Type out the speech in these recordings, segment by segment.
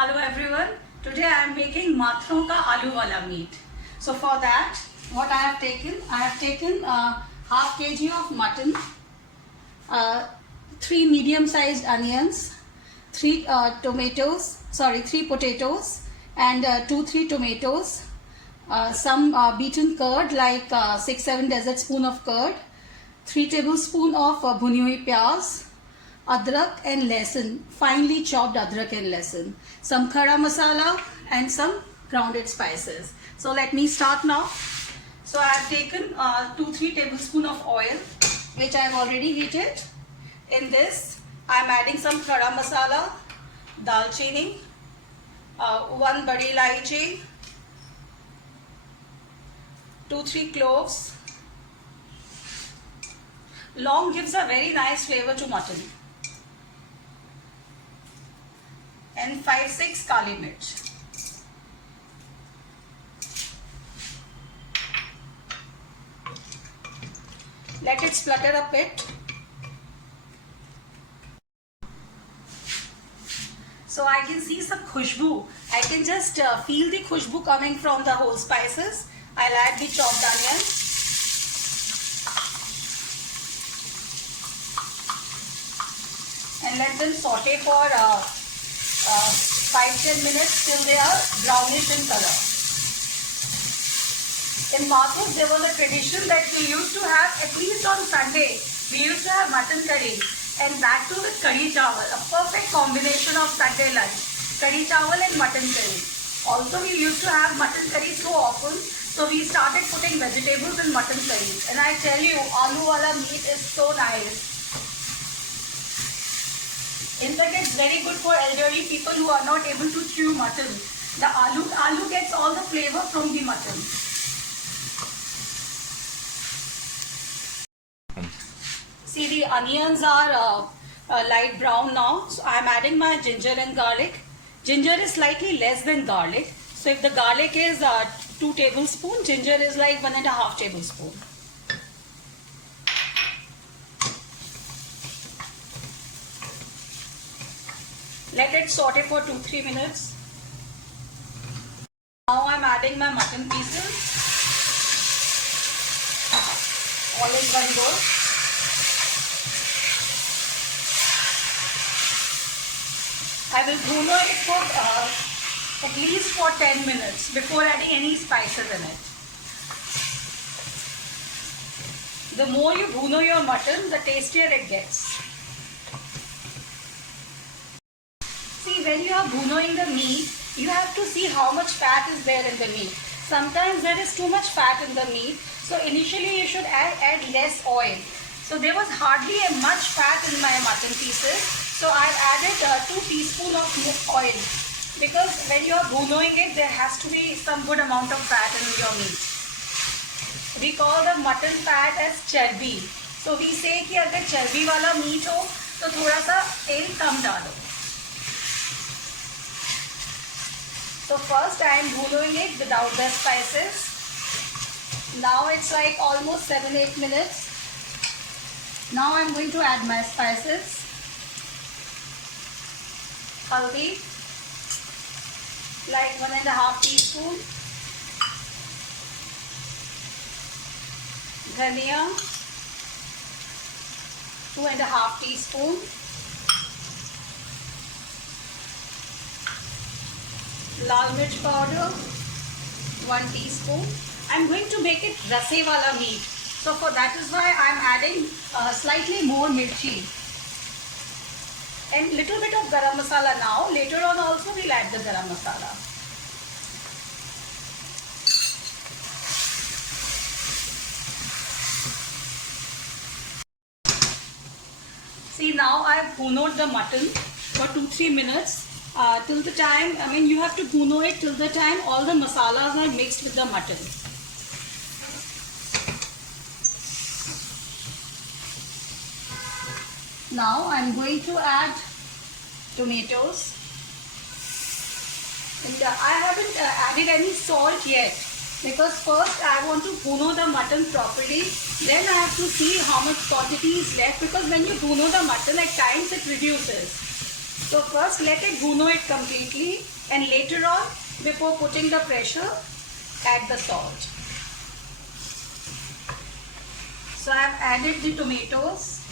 Hello everyone. Today I am making matron ka aloo wala meat. So for that, what I have taken half kg of mutton, 3 medium-sized onions, 3 3 potatoes, and 2-3 tomatoes, some beaten curd like 6-7 dessert spoon of curd, 3 tablespoon of bhuni hui pyaz, adrak and lesan, finely chopped adrak and lesan, some khada masala and some grounded spices. So let me start now. So I have taken 2-3 tablespoon of oil, which I have already heated. In this I am adding some khada masala, dalchini, 1 badi ilaichi, 2-3 cloves. Long gives a very nice flavor to mutton. And 5-6 kali mirch. Let it splutter a bit. So I can see some khushbu. I can just feel the khushbu coming from the whole spices. I'll add the chopped onion. And let them saute for 5-10 minutes till they are brownish in color. In Mathur, there was a tradition that we used to have, at least on Sunday, we used to have mutton curry, and that too with curry chawal, a perfect combination of Sunday lunch, curry chawal and mutton curry. Also, we used to have mutton curry so often, so we started putting vegetables in mutton curry. And I tell you, aloo wala meat is so nice. In fact, it's very good for elderly people who are not able to chew mutton. The aloo gets all the flavor from the mutton. See, the onions are light brown now. So I'm adding my ginger and garlic. Ginger is slightly less than garlic. So if the garlic is 2 tablespoons, ginger is like 1.5 tablespoons. Let it saute for 2-3 minutes. Now I'm adding my mutton pieces, all in one go. I will bhuna it for at least for 10 minutes before adding any spices in it. The more you bhuna your mutton, the tastier it gets. See, when you are bhunoing the meat, you have to see how much fat is there in the meat. Sometimes there is too much fat in the meat, so initially you should add less oil. So there was hardly much fat in my mutton pieces, so I've added 2 teaspoons of oil, because when you are bhunoing it, there has to be some good amount of fat in your meat. We call the mutton fat as charbi. So we say कि अगर चर्बी वाला meet हो तो थोड़ा सा तेल कम डालो. So first I am bhunoing it without the spices. Now it's like almost 7-8 minutes. Now I'm going to add my spices. Haldi, like 1.5 teaspoon. Dhania, 2.5 teaspoon. Lal mirch powder, 1 teaspoon. I'm going to make it rase wala meat. So for that is why I'm adding slightly more mirchi. And little bit of garam masala now. Later on also we'll add the garam masala. See, now I've bhunoed the mutton for 2-3 minutes. Till the time, you have to bhuno it till the time all the masalas are mixed with the mutton. Now I'm going to add tomatoes. And I haven't added any salt yet, because first I want to bhuno the mutton properly, then I have to see how much quantity is left, because when you bhuno the mutton at times it reduces. So first let it bruno it completely, and later on, before putting the pressure, add the salt. So I have added the tomatoes,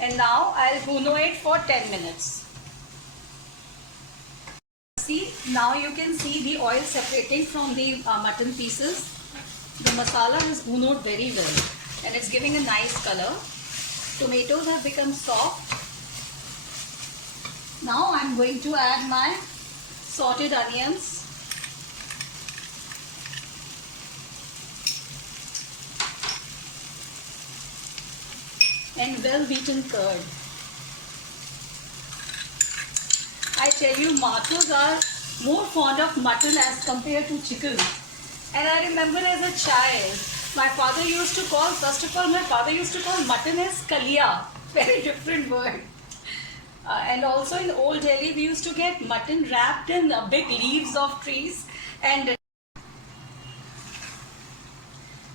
and now I'll bruno it for 10 minutes. See, now you can see the oil separating from the mutton pieces. The masala has brunoed very well and it's giving a nice color. Tomatoes have become soft. Now I'm going to add my sauteed onions. And well beaten curd. I tell you, Mathurs are more fond of mutton as compared to chicken. And I remember as a child, my father used to call, first of all, my father used to call mutton as kalia. Very different word. And also in Old Delhi, we used to get mutton wrapped in big leaves of trees. And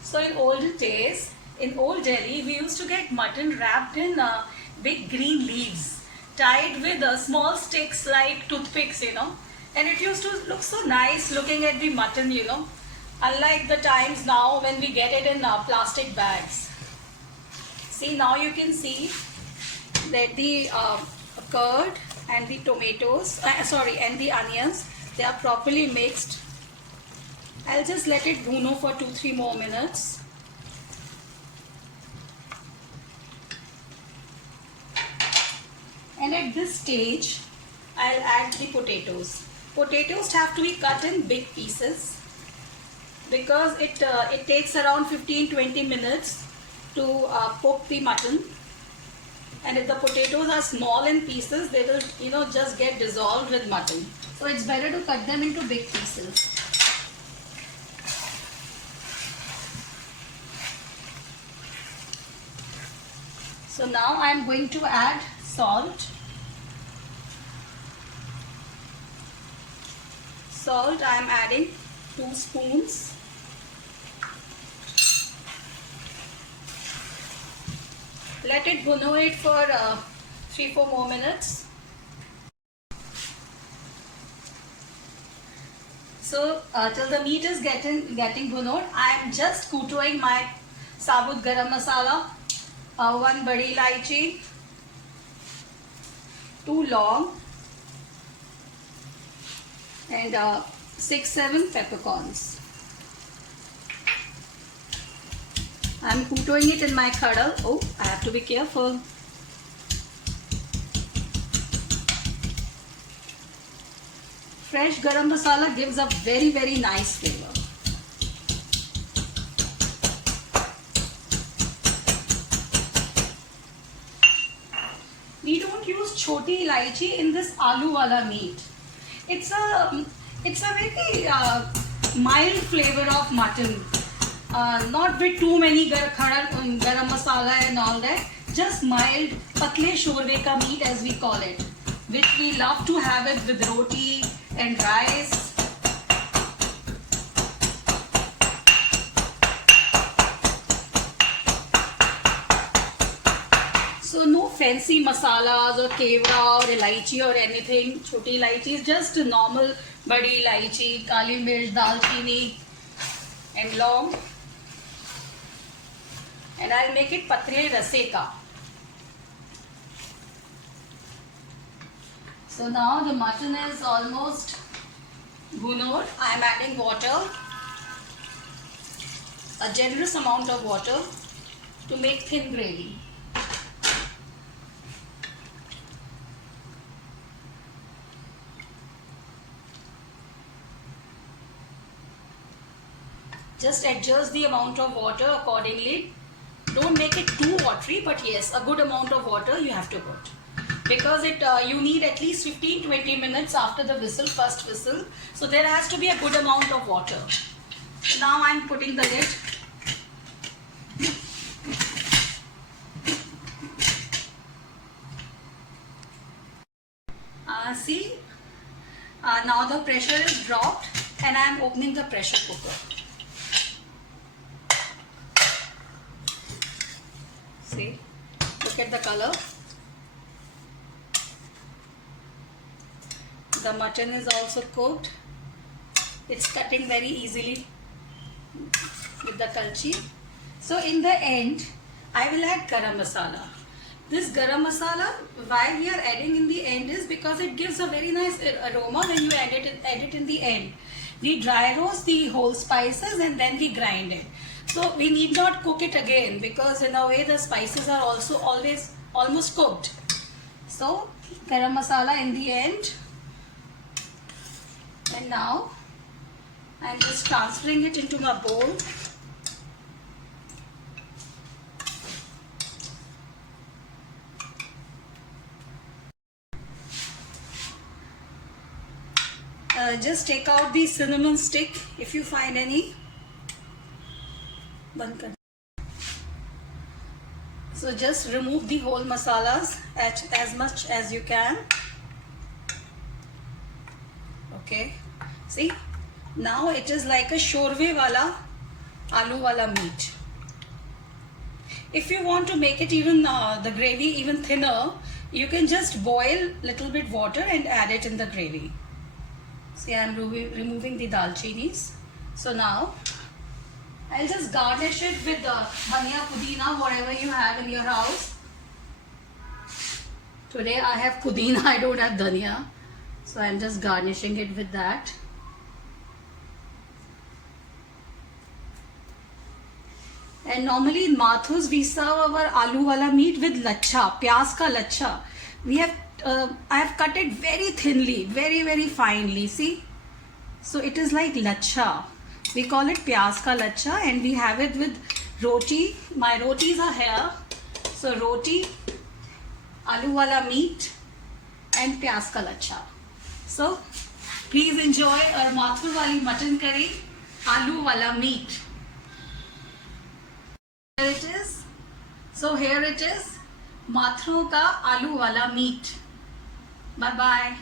so in olden days, in Old Delhi, we used to get mutton wrapped in big green leaves, tied with small sticks like toothpicks, And it used to look so nice looking at the mutton, Unlike the times now when we get it in plastic bags. See, now you can see that the curd and the tomatoes, and the onions, they are properly mixed. I'll just let it bruno for 2-3 more minutes. And at this stage, I'll add the potatoes. Potatoes have to be cut in big pieces because it takes around 15-20 minutes to cook the mutton. And if the potatoes are small in pieces, they will, just get dissolved with mutton. So it's better to cut them into big pieces. So now I am going to add salt. Salt I am adding 2 spoons. Let it bruno it for 3-4 more minutes. So till the meat is getting brunoed, I am just kutoing my sabut garam masala, 1 badi ilaichi, 2 long, and 6-7 peppercorns. I am kutoing it in my kadal. Oh, I have to be careful. Fresh garam masala gives a very, very nice flavor. We don't use choti ilaichi in this aloo wala meat. It's a very mild flavor of mutton. Not with too many garam masala and all that. Just mild patle shorve ka meat as we call it, which we love to have it with roti and rice. So no fancy masalas or kevra or elaichi or anything. Choti elaichi is just a normal badi elaichi, kali mirch, dalchini and long. And I'll make it patre rase ka. So now the mutton is almost brunoed. I am adding water, a generous amount of water to make thin gravy. Just adjust the amount of water accordingly. Don't make it too watery, but yes, a good amount of water you have to put. Because you need at least 15-20 minutes after the first whistle. So there has to be a good amount of water. Now I am putting the lid. See, now the pressure is dropped and I am opening the pressure cooker. See, look at the color. the mutton is also cooked. It's cutting very easily with the kalchi. So in the end, I will add garam masala. This garam masala, why we are adding in the end is because it gives a very nice aroma when you add it in the end. We dry roast the whole spices and then we grind it. So we need not cook it again because in a way the spices are also always almost cooked. So garam masala in the end. And now I'm just transferring it into my bowl. Just take out the cinnamon stick if you find any. So just remove the whole masalas as much as you can. Okay, see, now it is like a shorve wala aloo wala meat. If you want to make it even the gravy even thinner, you can just boil little bit water and add it in the gravy. See, I am removing the dalchinis. So now I'll just garnish it with dhania, pudina, whatever you have in your house. Today I have pudina, I don't have dhania. So I'm just garnishing it with that. And normally in Mathur's we serve our aloo wala meat with lacha, pyaz ka lacha. I have cut it very thinly, very finely, see. So it is like lacha. We call it pyaz ka lacha and we have it with roti. My rotis are here. So roti, aloo wala meat and pyaz ka lacha. So please enjoy our Mathur wali mutton curry, aloo wala meat. Here it is. So here it is, Mathur ka aloo wala meat. Bye bye.